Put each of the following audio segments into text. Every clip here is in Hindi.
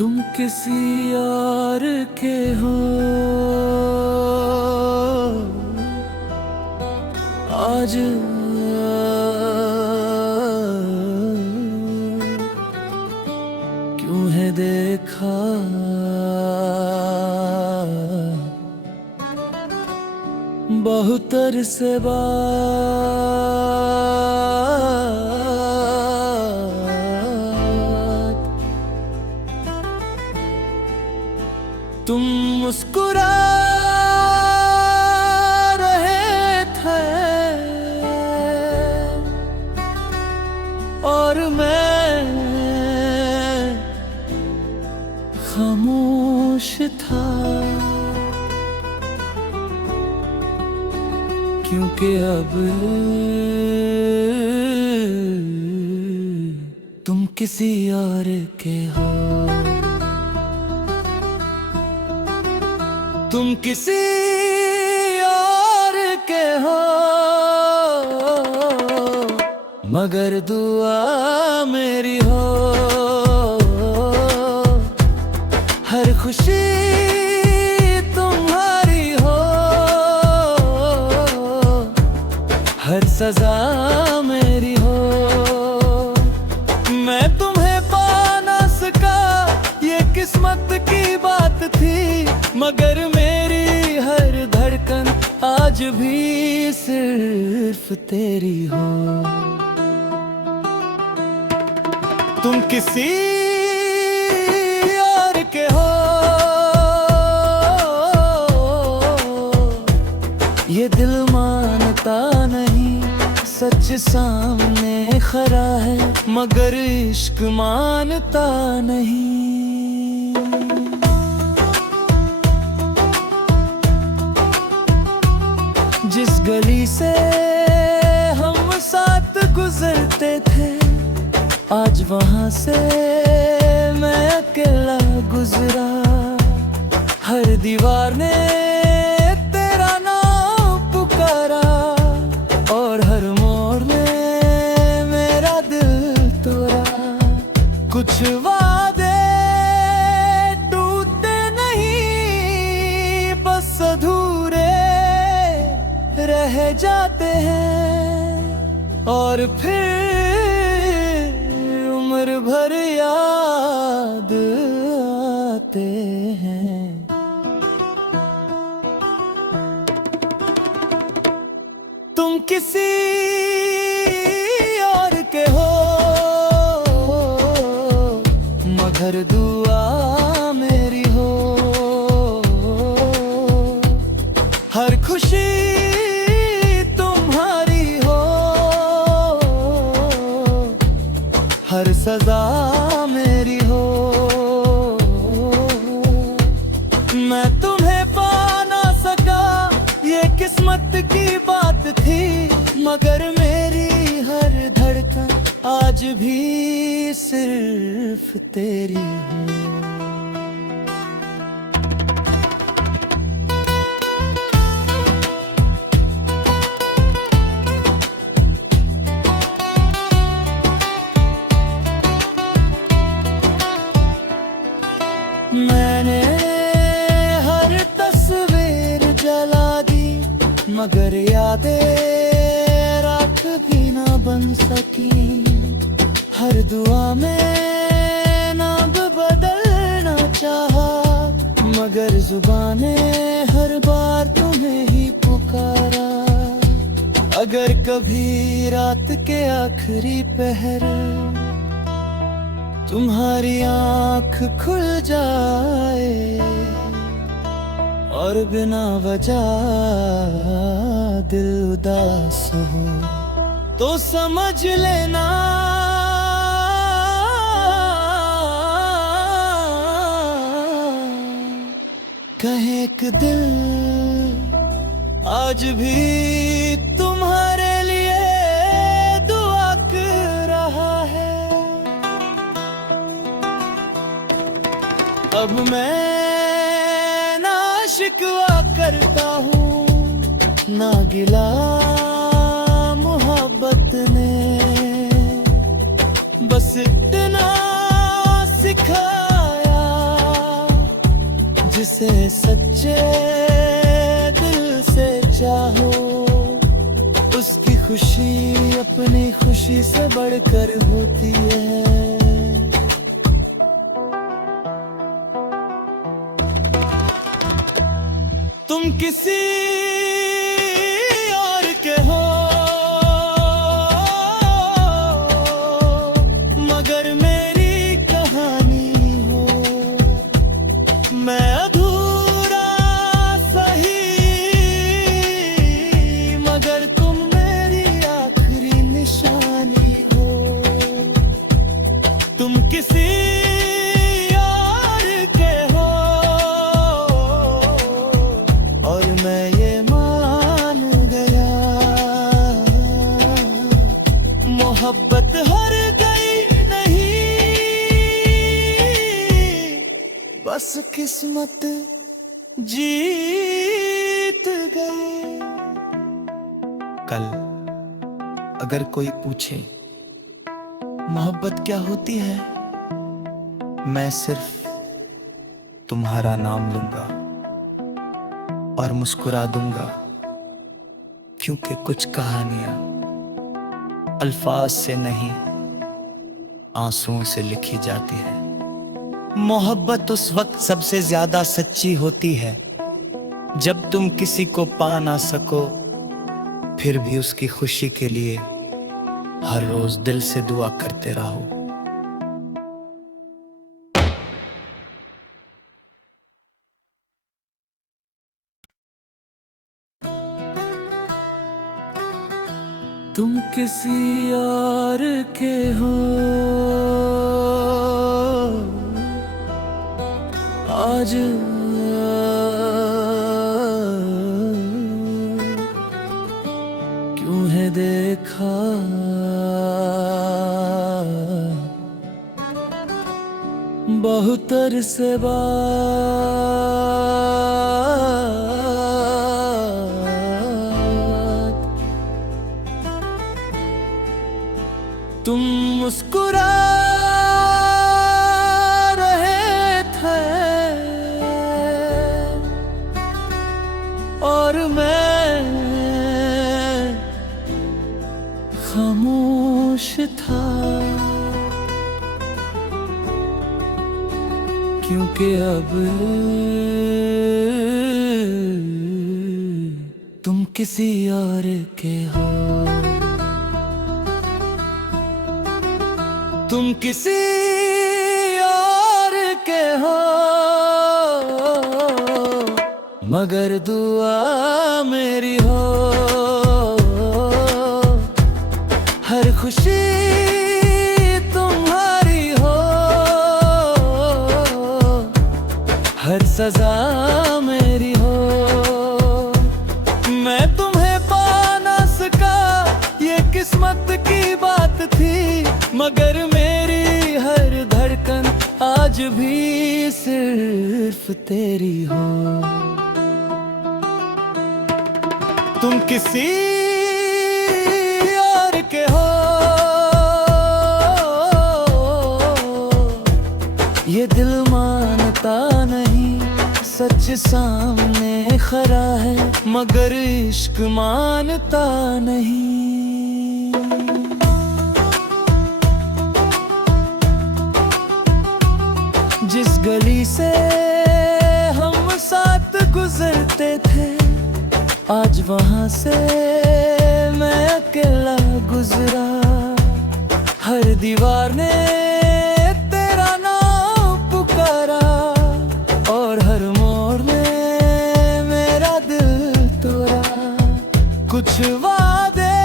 तुम किसी और के हो, आज क्यों है देखा बहुत अरसे बाद तुम मुस्कुरा रहे थे और मैं खामोश था, क्योंकि अब तुम किसी और के हो, तुम किसी और के हो, मगर दुआ मेरी हो, हर खुशी तुम्हारी हो, हर सजा मेरी हो। मैं तुम्हें पा ना सका ये किस्मत की बात थी, मगर मेरी हर धड़कन आज भी सिर्फ तेरी हो। तुम किसी और के हो, ये दिल मानता नहीं, सच सामने खड़ा है, मगर इश्क मानता नहीं। जिस गली से हम साथ गुजरते थे, आज वहां से मैं अकेला गुजरा। हर दीवार ने तेरा नाम पुकारा और हर मोड़ में मेरा दिल तोड़ा। कुछ वादे टूटते नहीं, बस अधूरे रह जाते हैं और फिर उम्र भर याद आते हैं। तुम किसी और के हो, मगर दुआ मेरी हो, हर खुशी तुम्हारी हो, हर सजा मेरी हो। मैं तुम्हें पा ना सका ये किस्मत की बात थी, मगर मेरी हर धड़कन आज भी सिर्फ तेरी है। मैंने हर तस्वीर जला दी, मगर यादें राख भी ना बन सकी। हर दुआ में नाम बदलना चाहा, मगर जुबाने हर बार तुम्हें ही पुकारा। अगर कभी रात के आखिरी पहर तुम्हारी आँख खुल जाए और बिना वजह दिल उदास हो, तो समझ लेना कहे एक दिल आज भी तुम्हारे लिए दुआ कर रहा है। अब मैं ना शिकवा करता हूँ ना गिला मोहब्बत ने, बस इतना सिखाया जिसे सच्चे दिल से चाहो, उसकी खुशी अपनी खुशी से बढ़कर होती है। तुम किसी और के हो, मगर मेरी कहानी हो। मैं अधूरा सही, मगर तुम मेरी आखिरी निशानी हो। तुम किसी मोहब्बत हार गई नहीं, बस किस्मत जीत गई। कल अगर कोई पूछे मोहब्बत क्या होती है, मैं सिर्फ तुम्हारा नाम लूंगा और मुस्कुरा दूंगा, क्योंकि कुछ कहानियां अल्फाज से नहीं आंसुओं से लिखी जाती है। मोहब्बत उस वक्त सबसे ज्यादा सच्ची होती है जब तुम किसी को पा ना सको, फिर भी उसकी खुशी के लिए हर रोज दिल से दुआ करते रहो। तुम किसी और के हो, आज क्यों है देखा बहुत अरसे तुम मुस्कुरा रहे थे और मैं खामोश था, क्योंकि अब तुम किसी और के हो। तुम किसी और के हो, मगर दुआ मेरी हो। हर खुशी तुम्हारी हो, हर सजा मेरी हो। मैं तुम्हें पा ना सका, ये किस्मत की बात थी, मगर मेरी हर धड़कन आज भी सिर्फ तेरी हो। तुम किसी और के हो, ये दिल मानता नहीं, सच सामने खड़ा है, मगर इश्क मानता नहीं। जिस गली से हम साथ गुजरते थे, आज वहां से मैं अकेला गुजरा। हर दीवार ने तेरा नाम पुकारा और हर मोड़ में मेरा दिल तोड़ा। कुछ वादे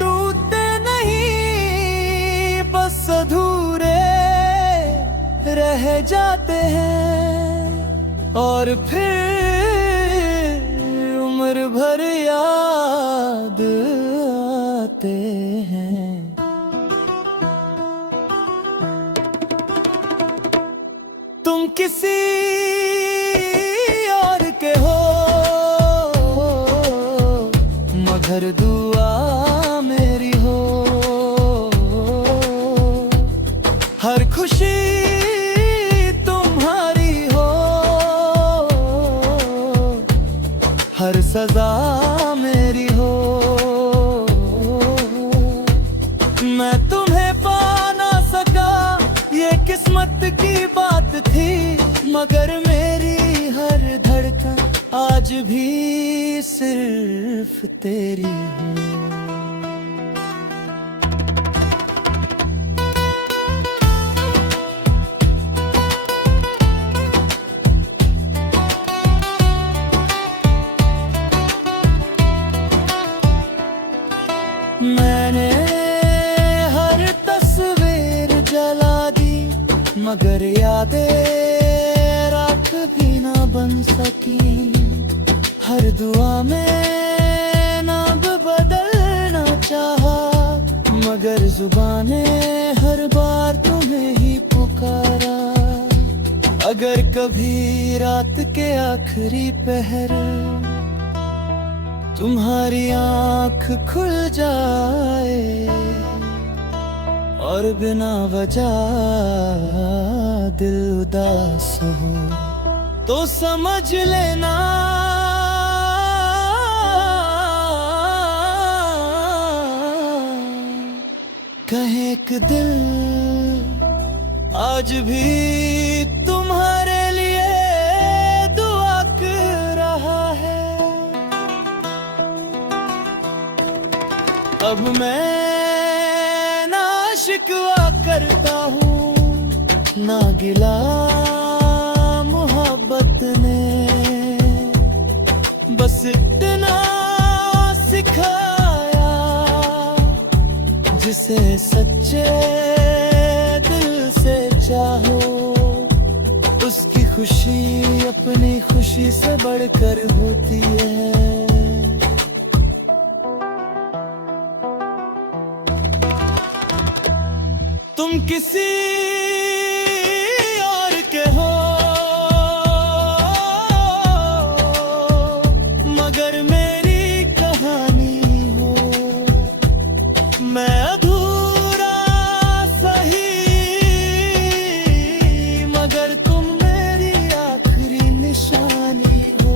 टूटते नहीं, बस अधूरे रह जाते हैं और फिर उम्र भर याद आते हैं। तुम किसी और के हो, मगर दुआ मेरी हो। हर खुशी तुम्हारी हो, सजा मेरी हो। मैं तुम्हें पा ना सका ये किस्मत की बात थी, मगर मेरी हर धड़कन आज भी सिर्फ तेरी है। मैंने हर तस्वीर जला दी, मगर यादें राख भी ना बन सकी। हर दुआ में नाम बदलना चाहा, मगर जुबाने हर बार तुम्हें ही पुकारा। अगर कभी रात के आखिरी पहर तुम्हारी आँख खुल जाए और बिना वजह दिल उदास हो, तो समझ लेना कहे एक दिल आज भी तुम्हारे लिए दुआ कर रहा है। अब मैं ना शिकवा करता हूँ ना गिला मोहब्बत ने, बस इतना सिखाया जिसे सच्चे दिल से चाहो, उसकी खुशी अपनी खुशी से बढ़कर होती है। तुम किसी और के हो, मगर मेरी कहानी हो। मैं अधूरा सही, मगर तुम मेरी आखिरी निशानी हो।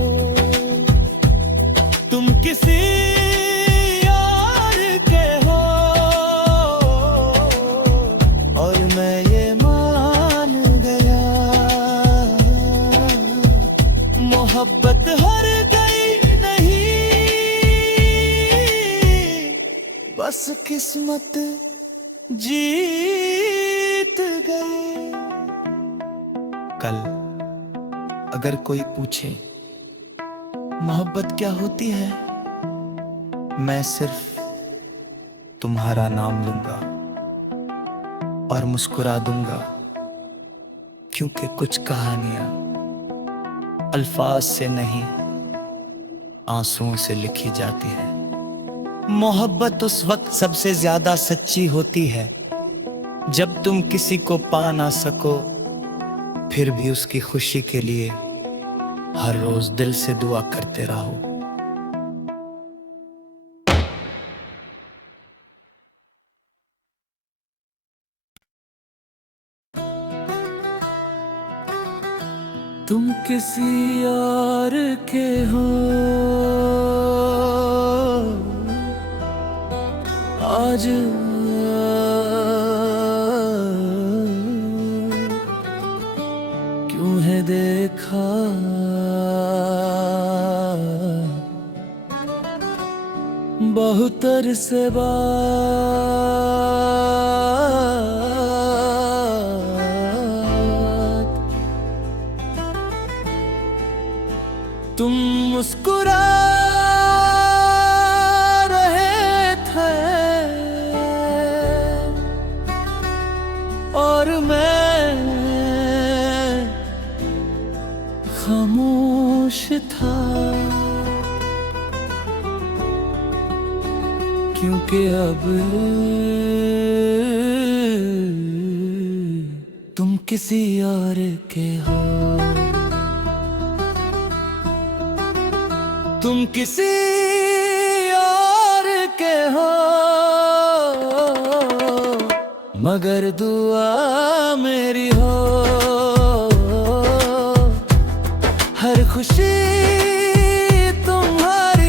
तुम किसी मोहब्बत हार गई नहीं, बस किस्मत जीत गई। कल अगर कोई पूछे मोहब्बत क्या होती है, मैं सिर्फ तुम्हारा नाम लूंगा और मुस्कुरा दूंगा, क्योंकि कुछ कहानियां अल्फाज से नहीं आंसुओं से लिखी जाती है। मोहब्बत उस वक्त सबसे ज्यादा सच्ची होती है जब तुम किसी को पा ना सको, फिर भी उसकी खुशी के लिए हर रोज दिल से दुआ करते रहो। तुम किसी और के हो, आज क्यों है देखा बहुत अरसे तुम मुस्कुरा रहे थे और मैं खामोश था, क्योंकि अब तुम किसी और के हो। तुम किसी और के हो, मगर दुआ मेरी हो। हर खुशी तुम्हारी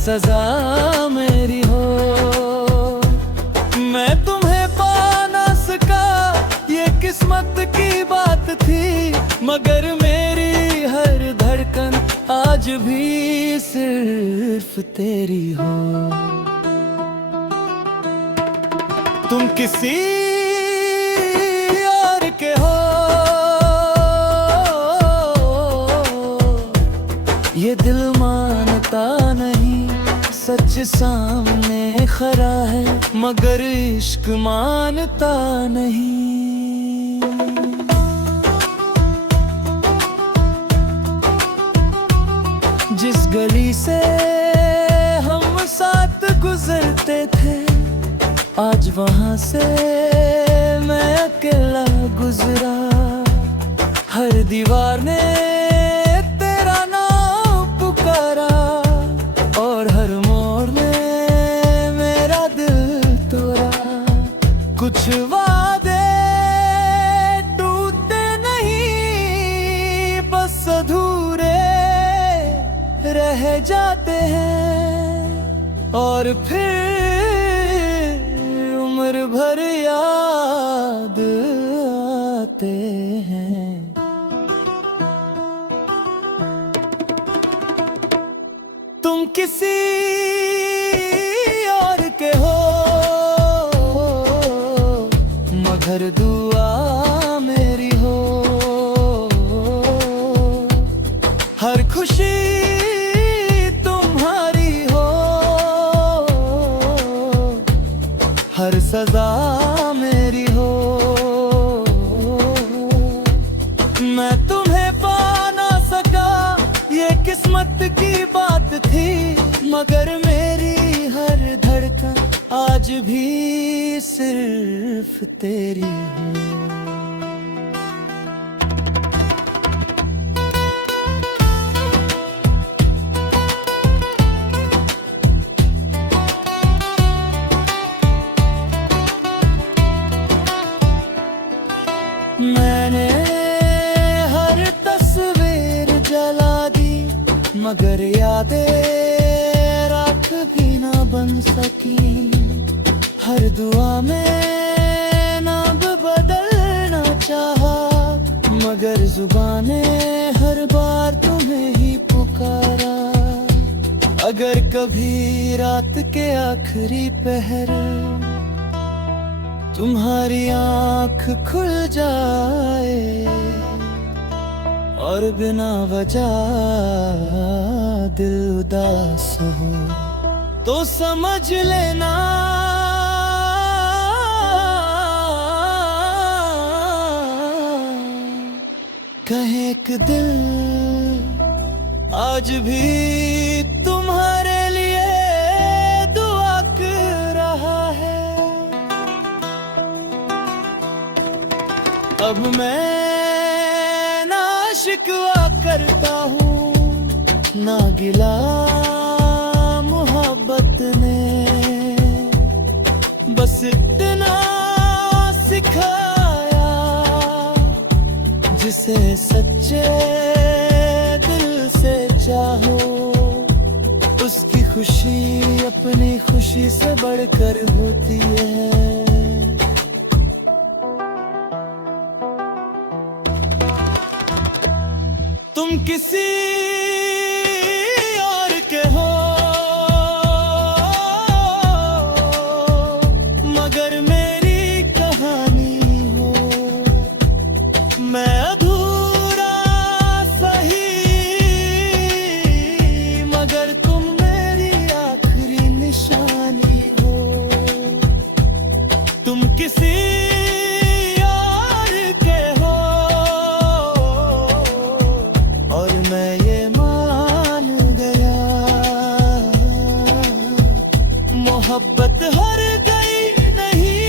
सजा मेरी हो। मैं तुम्हें पा ना सका ये किस्मत की बात थी, मगर मेरी हर धड़कन आज भी सिर्फ तेरी हो। तुम किसी और के हो ये दिल मानता नहीं, सच सामने खड़ा है मगर इश्क मानता नहीं। जिस गली से हम साथ गुजरते थे, आज वहां से मैं अकेला गुजरा। हर दीवार ने तेरा नाम पुकारा और हर मोड़ में मेरा दिल तोड़ा। कुछ वादे टूटते नहीं, बस अधूरे रह जाते हैं और फिर उम्र भर याद आते हैं। तुम किसी और के हो मगर दुआ मेरी हो। हर खुशी तुम्हारी हो, हर सजा मेरी हो। मैं तुम्हें पा ना सका ये किस्मत की बात थी, मगर मेरी हर धड़कन आज भी सिर्फ तेरी हो। मैंने हर तस्वीर जला दी, मगर यादें राख भी ना बन सकी। हर दुआ में नाम बदलना चाहा, मगर जुबाने हर बार तुम्हें ही पुकारा। अगर कभी रात के आखिरी पहर तुम्हारी आँख खुल जाए और बिना वजह दिल उदास हो, तो समझ लेना कहे एक दिल आज भी तुम्हारे लिए दुआ कर रहा है। अब मैं ना शिकवा करता हूँ ना गिला मोहब्बत ने, बस इतना सिखाया जिसे सच्चे दिल से चाहो, उसकी खुशी अपनी खुशी से बढ़कर होती है। तुम किसी और के हो मगर मेरी कहानी हो। मैं अधूरा सही मगर तुम मेरी आखिरी निशानी हो। तुम किसी मोहब्बत हार गई नहीं,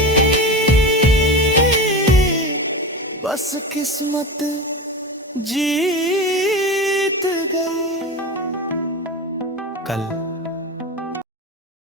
बस किस्मत जीत गई। कल